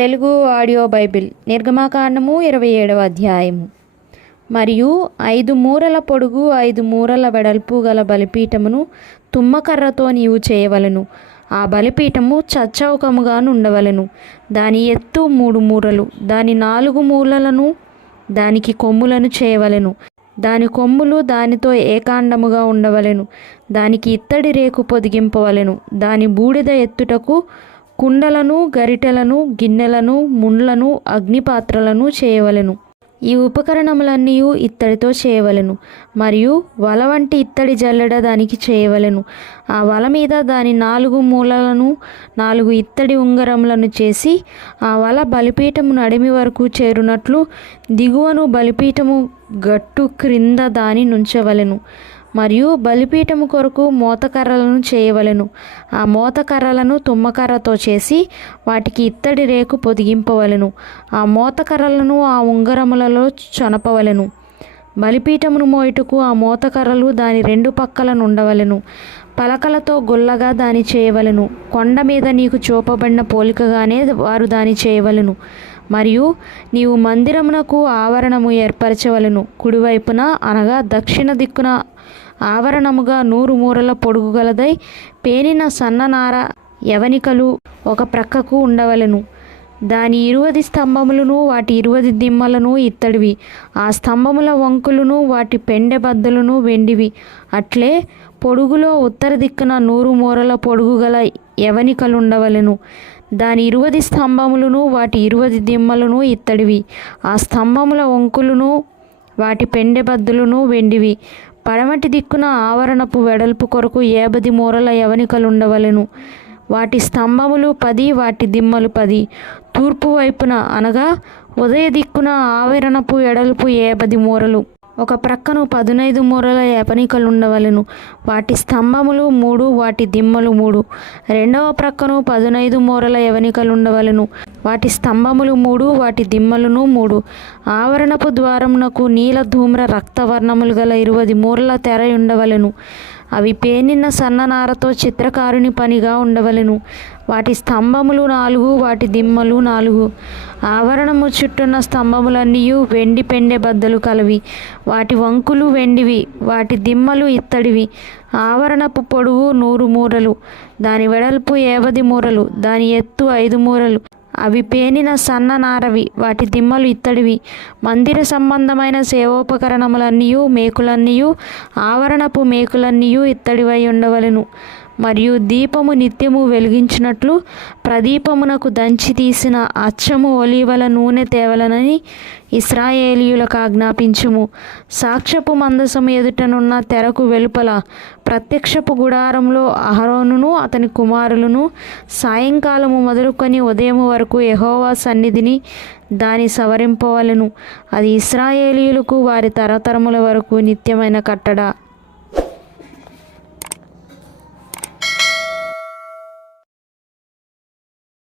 Telugu audio Bible నిర్గమకాండము 27వ అధ్యాయము. మరియు 5 మూరల పొడుగు 5 మూరల వెడల్పు గల బలిపీఠమును తుమ్మకర్రతో నీవు చేయవలెను. ఆ బలిపీఠము చచ్చౌకముగా నుండవలెను. దాని ఎత్తు 3 మూరలు. దాని 4 మూలలను దానికి కొమ్ములను చేయవలెను. దాని కొమ్ములు దానితో ఏకాండముగా ఉండవలెను. దానికి ఇత్తడి రేకు పొదిగింపవలెను. దాని బూడిద ఎత్తుటకు కుండలను, గరిటెలను, గిన్నెలను, ముండ్లను, అగ్నిపాత్రలను చేయవలెను. ఈ ఉపకరణములన్నీ ఇత్తడితో చేయవలెను. మరియు వల వంటి ఇత్తడి జల్లెడ దానికి చేయవలెను. ఆ వల మీద దాని 4 మూలలను 4 ఇత్తడి ఉంగరములను చేసి ఆ వల బలిపీఠము నడిమి వరకు చేరునట్లు దిగువను బలిపీఠము గట్టు క్రింద దాని నుంచవలెను. మరియు బలిపీఠము కొరకు మోతకర్రలను చేయవలెను. ఆ మోతకర్రలను తుమ్మకర్రతో చేసి వాటికి ఇత్తడి రేకు పొదిగింపవలెను. ఆ మోతకర్రలను ఆ ఉంగరములలో చొనపవలెను. బలిపీఠమును మోయుటకు ఆ మోతకర్రలు దాని 2 పక్కలను ఉండవలెను. పలకలతో గుల్లగా దాని చేయవలెను. కొండ మీద నీకు చూపబడిన పోలికగానే వారు దాని చేయవలెను. మరియు నీవు మందిరమునకు ఆవరణము ఏర్పరచవలెను. కుడివైపున అనగా దక్షిణ దిక్కున ఆవరణముగా 100 మూరల పొడుగు గలదై పేనిన సన్ననార యవనికలు ఒక ప్రక్కకు ఉండవలెను. దాని 20 స్తంభములను వాటి 20 దిమ్మలను ఇత్తడివి. ఆ స్తంభముల వంకులను వాటి పెండె బద్దలును వెండివి. అట్లే పొడుగులో ఉత్తర దిక్కున 100 మూరల పొడుగు గల యవనికలుండవలెను. దాని 20 స్తంభములను వాటి 20 దిమ్మలను ఇత్తడివి. ఆ స్తంభముల వంకులను వాటి పెండె బద్దలును వెండివి. పడమటి దిక్కున ఆవరణపు వెడల్పు కొరకు 50 మూరల యవనికలుండవలెను. వాటి స్తంభములు 10, వాటి దిమ్మలు 10. తూర్పు వైపున అనగా ఉదయ దిక్కున ఆవరణపు వెడల్పు 50 మూరలు. ఒక ప్రక్కను 15 మూరల యవనికలుండవలెను. వాటి స్తంభములు 3, వాటి దిమ్మలు 3. రెండవ ప్రక్కను 15 మూరల యవనికలుండవలెను. వాటి స్తంభములు 3, వాటి దిమ్మలను 3. ఆవరణపు ద్వారమునకు నీల ధూమ్ర రక్తవర్ణములు గల 20 మూరల తెర ఉండవలెను. అవి పేనిన సన్ననారతో చిత్రకారుని పనిగా ఉండవలెను. వాటి స్తంభములు 4, వాటి దిమ్మలు 4. ఆవరణము చుట్టూన్న స్తంభములన్నీ వెండి పెండె బద్దలు కలవి. వాటి వంకులు వెండివి, వాటి దిమ్మలు ఇత్తడివి. ఆవరణపు పొడుగు 100 మూరలు, దాని వెడల్పు 50 మూరలు, దాని ఎత్తు 5 మూరలు. అవి పేనిన సన్న నారవి, వాటి దిమ్మలు ఇత్తడివి. మందిర సంబంధమైన సేవోపకరణములన్నీ మేకులన్నీ ఆవరణపు మేకులన్నీ ఇత్తడివై ఉండవలెను. మరియు దీపము నిత్యము వెలిగించినట్లు ప్రదీపమునకు దంచి తీసిన అచ్చము ఒలీవల నూనె తేవలనని ఇశ్రాయేలీయులకు ఆజ్ఞాపించుము. సాక్ష్యపు మందసము ఎదుటనున్న తెరకు వెలుపల ప్రత్యక్షపు గుడారంలో అహరోనును అతని కుమారులను సాయంకాలము మొదలుకొని ఉదయం వరకు యెహోవా సన్నిధిని దాని సవరింపవలెను. అది ఇశ్రాయేలీయులకు వారి తరతరముల వరకు నిత్యమైన కట్టడ.